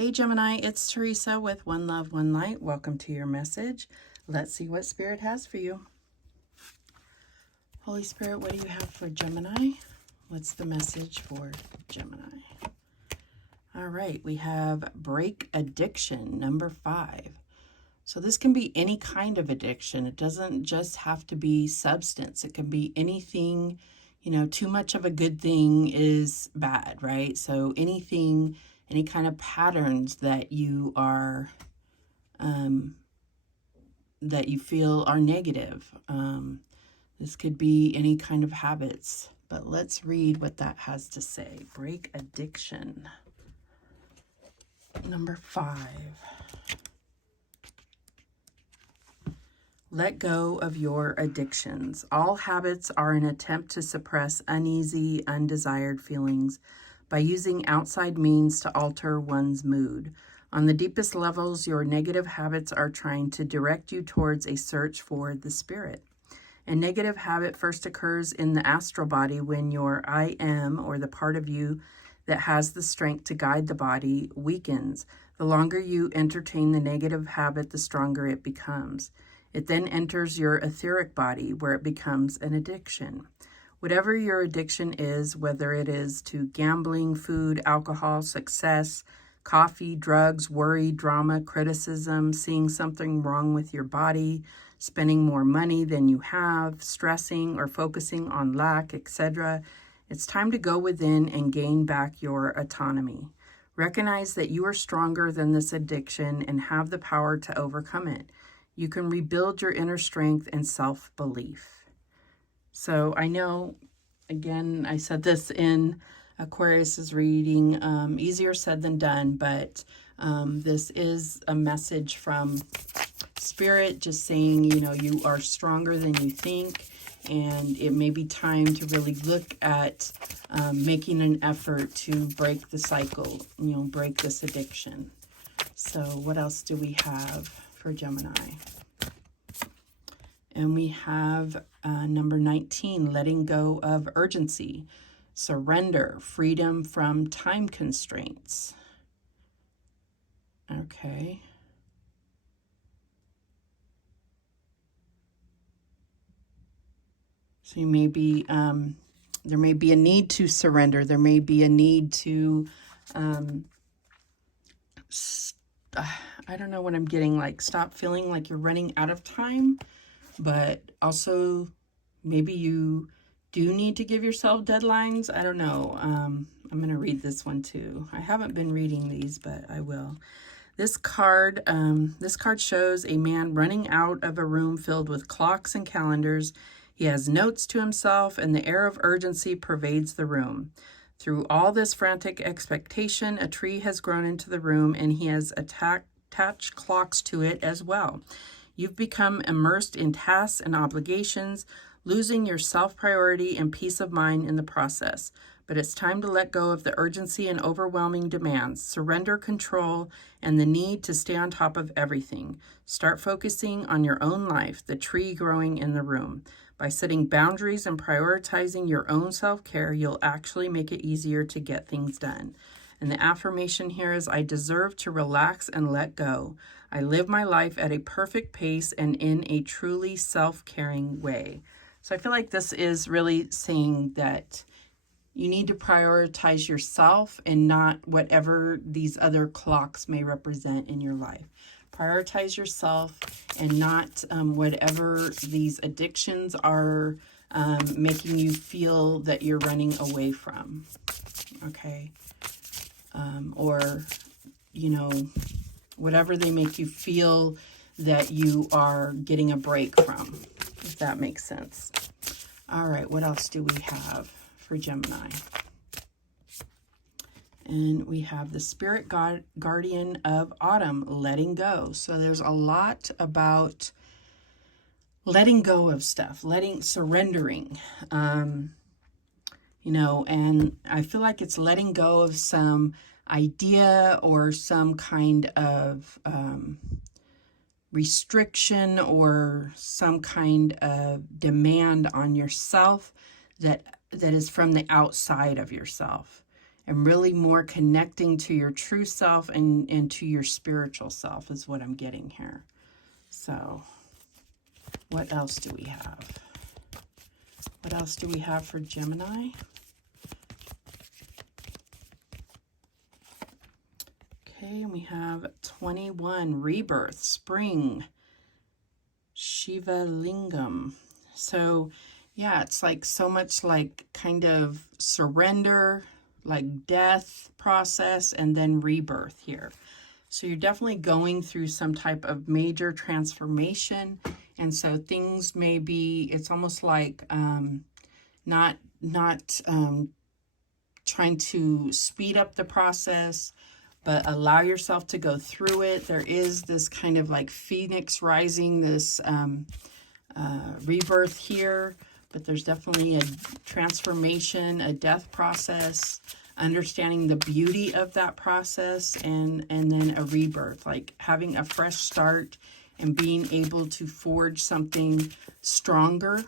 Hey Gemini, it's Teresa with One Love, One Light. Welcome to your message. Let's see what Spirit has for you. Holy Spirit, what do you have for Gemini? What's the message for Gemini? All right, we have break addiction, number 5. So this can be any kind of addiction. It doesn't just have to be substance. It can be anything. You know, too much of a good thing is bad, right? So anything, any kind of patterns that you are, that you feel are negative. This could be any kind of habits, but let's read what that has to say. Break addiction. Number 5. Let go of your addictions. All habits are an attempt to suppress uneasy, undesired feelings by using outside means to alter one's mood. On the deepest levels, your negative habits are trying to direct you towards a search for the spirit. A negative habit first occurs in the astral body when your I am, or the part of you that has the strength to guide the body, weakens. The longer you entertain the negative habit, the stronger it becomes. It then enters your etheric body, where it becomes an addiction. Whatever your addiction is, whether it is to gambling, food, alcohol, success, coffee, drugs, worry, drama, criticism, seeing something wrong with your body, spending more money than you have, stressing or focusing on lack, etc., it's time to go within and gain back your autonomy. Recognize that you are stronger than this addiction and have the power to overcome it. You can rebuild your inner strength and self-belief. So I know, again, I said this in Aquarius's reading, easier said than done, but this is a message from Spirit just saying, you know, you are stronger than you think, and it may be time to really look at making an effort to break the cycle, you know, break this addiction. So what else do we have for Gemini? And we have number 19, letting go of urgency, surrender, freedom from time constraints. Okay. So you may be, there may be a need to surrender. There may be a need to, I don't know what I'm getting, like stop feeling like you're running out of time. But also, maybe you do need to give yourself deadlines. I don't know. I'm going to read this one too. I haven't been reading these, but I will. This card shows a man running out of a room filled with clocks and calendars. He has notes to himself, and the air of urgency pervades the room. Through all this frantic expectation, a tree has grown into the room, and he has attached clocks to it as well. You've become immersed in tasks and obligations, losing your self-priority and peace of mind in the process. But it's time to let go of the urgency and overwhelming demands. Surrender control and the need to stay on top of everything. Start focusing on your own life, the tree growing in the room. By setting boundaries and prioritizing your own self-care, you'll actually make it easier to get things done. And the affirmation here is, I deserve to relax and let go. I live my life at a perfect pace and in a truly self-caring way. So I feel like this is really saying that you need to prioritize yourself and not whatever these other clocks may represent in your life. Prioritize yourself and not whatever these addictions are making you feel that you're running away from. Okay. Or, you know, whatever they make you feel that you are getting a break from, if that makes sense. All right, what else do we have for Gemini? And we have the Spirit Guardian of Autumn, letting go. So there's a lot about letting go of stuff, surrendering, you know, and I feel like it's letting go of some idea or some kind of restriction or some kind of demand on yourself that is from the outside of yourself. and really more connecting to your true self and to your spiritual self is what I'm getting here. So what else do we have? What else do we have for Gemini? Okay, and we have 21, rebirth, spring, Shiva Lingam. So yeah, it's like so much like kind of surrender, like death process, and then rebirth here. So you're definitely going through some type of major transformation. And so things may be, it's almost like not trying to speed up the process, but allow yourself to go through it. There is this kind of like phoenix rising, this rebirth here, but there's definitely a transformation, a death process, understanding the beauty of that process, and then a rebirth, like having a fresh start and being able to forge something stronger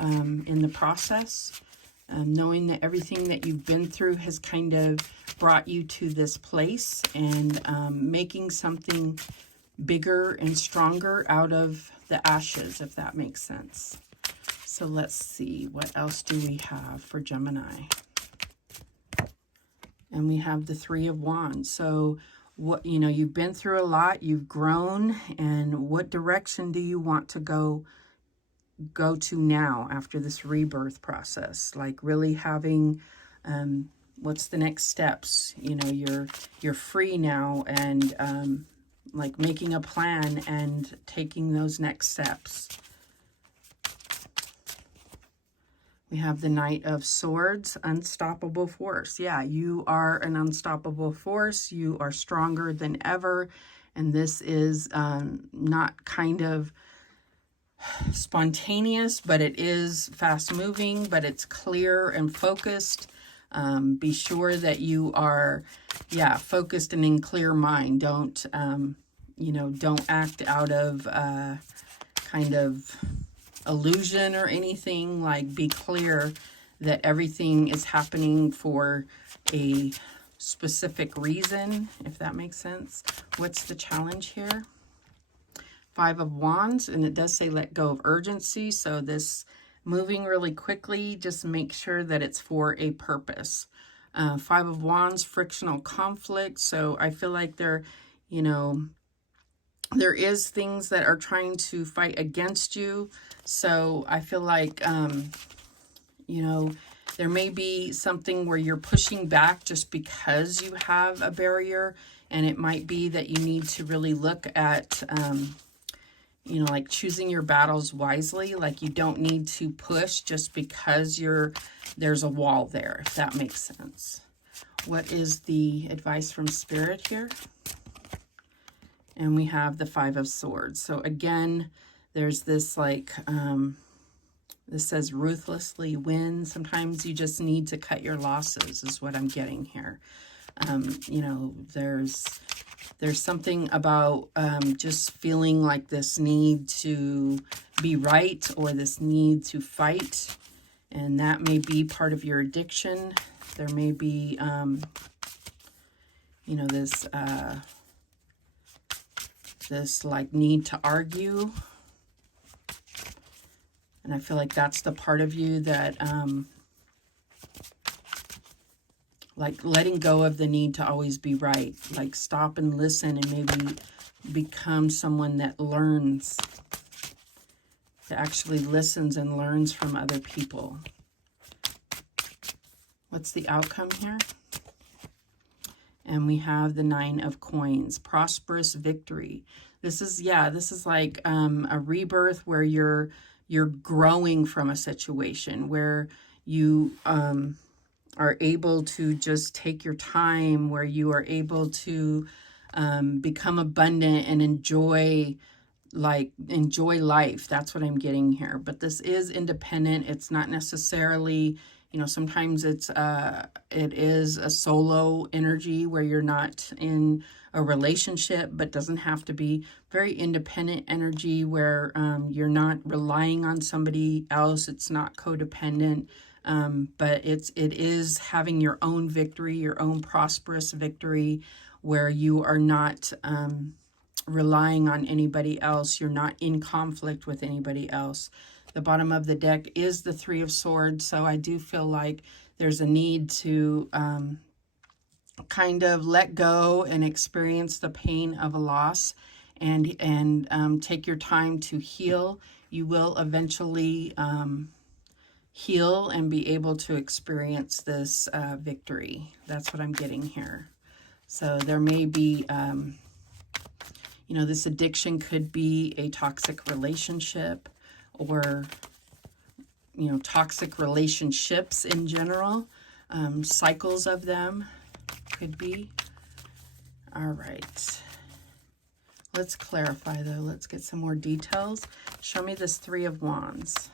in the process, knowing that everything that you've been through has kind of brought you to this place, and making something bigger and stronger out of the ashes, if that makes sense. So let's see, what else do we have for Gemini? And we have the Three of Wands. So what, you know, you've been through a lot, you've grown, and what direction do you want to go to now after this rebirth process? Like really having what's the next steps? You know, you're free now, and like making a plan and taking those next steps. We have the Knight of Swords, unstoppable force. Yeah, you are an unstoppable force. You are stronger than ever. And this is not kind of spontaneous, but it is fast moving, but it's clear and focused. Be sure that you are, focused and in clear mind. Don't, don't act out of kind of illusion or anything. Like, be clear that everything is happening for a specific reason, if that makes sense. What's the challenge here? Five of Wands, and it does say let go of urgency. So this moving really quickly, just make sure that it's for a purpose. Five of Wands, frictional conflict. So I feel like there is things that are trying to fight against you. So I feel like, there may be something where you're pushing back just because you have a barrier. And it might be that you need to really look at, like choosing your battles wisely. Like you don't need to push just because there's a wall there, if that makes sense. What is the advice from Spirit here? And we have the Five of Swords. So again, there's this like, this says ruthlessly win. Sometimes you just need to cut your losses is what I'm getting here. There's something about just feeling like this need to be right or this need to fight. And that may be part of your addiction. There may be, this like need to argue. And I feel like that's the part of you that, like letting go of the need to always be right. Like stop and listen and maybe become someone that learns, that actually listens and learns from other people. What's the outcome here? And we have the Nine of Coins, prosperous victory. This is like a rebirth where you're growing from a situation where you are able to just take your time, where you are able to become abundant and enjoy life. That's what I'm getting here. But this is independent. It's not necessarily, sometimes it is a solo energy where you're not in a relationship, but doesn't have to be. Very independent energy where you're not relying on somebody else. It's not codependent. But it is having your own victory, your own prosperous victory, where you are not relying on anybody else. You're not in conflict with anybody else. The bottom of the deck is the Three of Swords, so I do feel like there's a need to kind of let go and experience the pain of a loss, and take your time to heal. You will eventually heal and be able to experience this victory. That's what I'm getting here. So there may be, you know, this addiction could be a toxic relationship, or, you know, toxic relationships in general. Cycles of them could be. All right. Let's clarify, though. Let's get some more details. Show me this Three of Wands.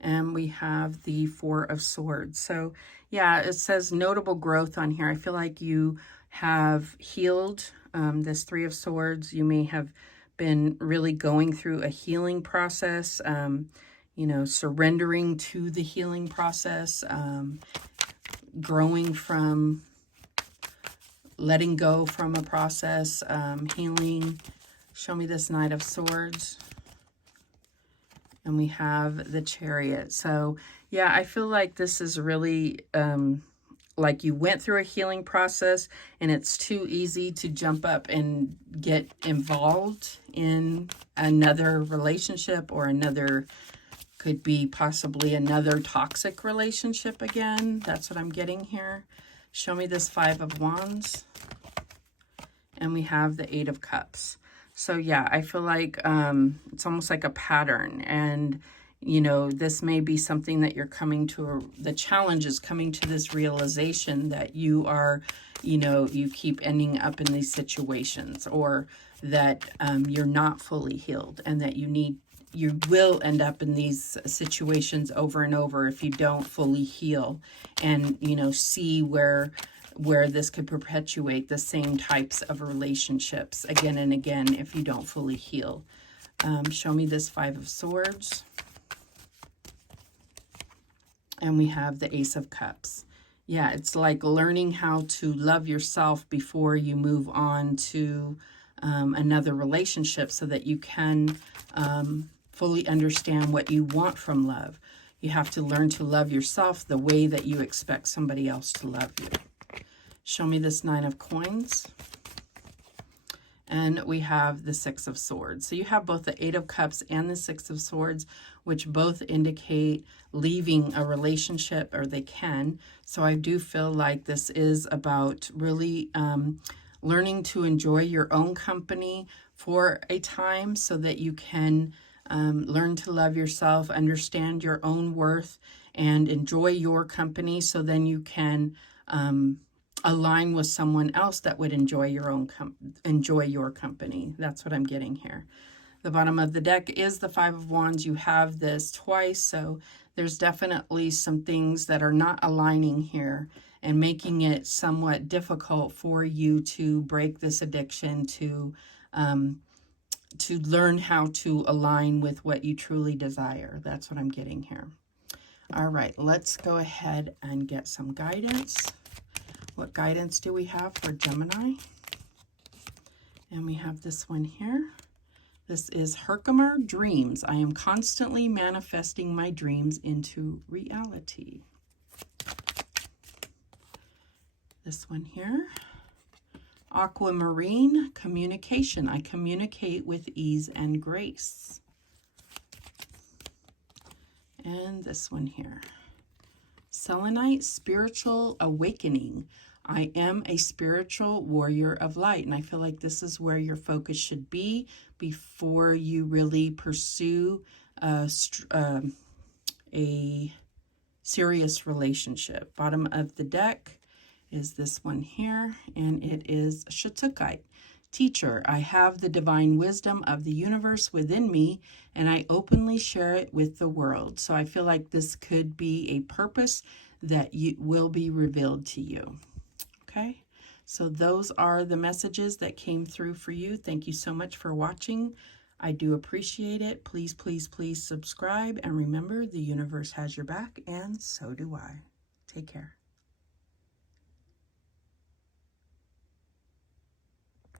And we have the Four of Swords. So, yeah, it says notable growth on here. I feel like you have healed this Three of Swords. You may have been really going through a healing process, you know, surrendering to the healing process, growing from, letting go from a process, healing. Show me this Knight of Swords. And we have the Chariot. So, yeah, I feel like this is really like you went through a healing process, and it's too easy to jump up and get involved in another relationship, or another, could be possibly another toxic relationship again. That's what I'm getting here. Show me this Five of Wands. And we have the Eight of Cups. So, yeah, I feel like it's almost like a pattern. And, you know, this may be something that you're coming to, the challenge is coming to this realization that you are, you know, you keep ending up in these situations, or that you're not fully healed, and that you will end up in these situations over and over if you don't fully heal, and, you know, see where this could perpetuate the same types of relationships again and again if you don't fully heal. Show me this Five of Swords. And we have the Ace of Cups. Yeah, it's like learning how to love yourself before you move on to another relationship, so that you can fully understand what you want from love. You have to learn to love yourself the way that you expect somebody else to love you. Show me this Nine of Coins. And we have the Six of Swords. So you have both the Eight of Cups and the Six of Swords, which both indicate leaving a relationship, or they can. So I do feel like this is about really learning to enjoy your own company for a time, so that you can learn to love yourself, understand your own worth, and enjoy your company, so then you can align with someone else that would enjoy your company. That's what I'm getting here. The bottom of the deck is the Five of Wands. You have this twice, so there's definitely some things that are not aligning here, and making it somewhat difficult for you to break this addiction, to learn how to align with what you truly desire. That's what I'm getting here. All right, let's go ahead and get some guidance. What guidance do we have for Gemini? And we have this one here. This is Herkimer Dreams. I am constantly manifesting my dreams into reality. This one here. Aquamarine, communication. I communicate with ease and grace. And this one here. Selenite, spiritual awakening. I am a spiritual warrior of light. And I feel like this is where your focus should be before you really pursue a serious relationship. Bottom of the deck is this one here, and it is Shatukite. Teacher, I have the divine wisdom of the universe within me, and I openly share it with the world. So I feel like this could be a purpose that will be revealed to you. Okay, so those are the messages that came through for you. Thank you so much for watching. I do appreciate it. Please, please, please subscribe. And remember, the universe has your back, and so do I. Take care.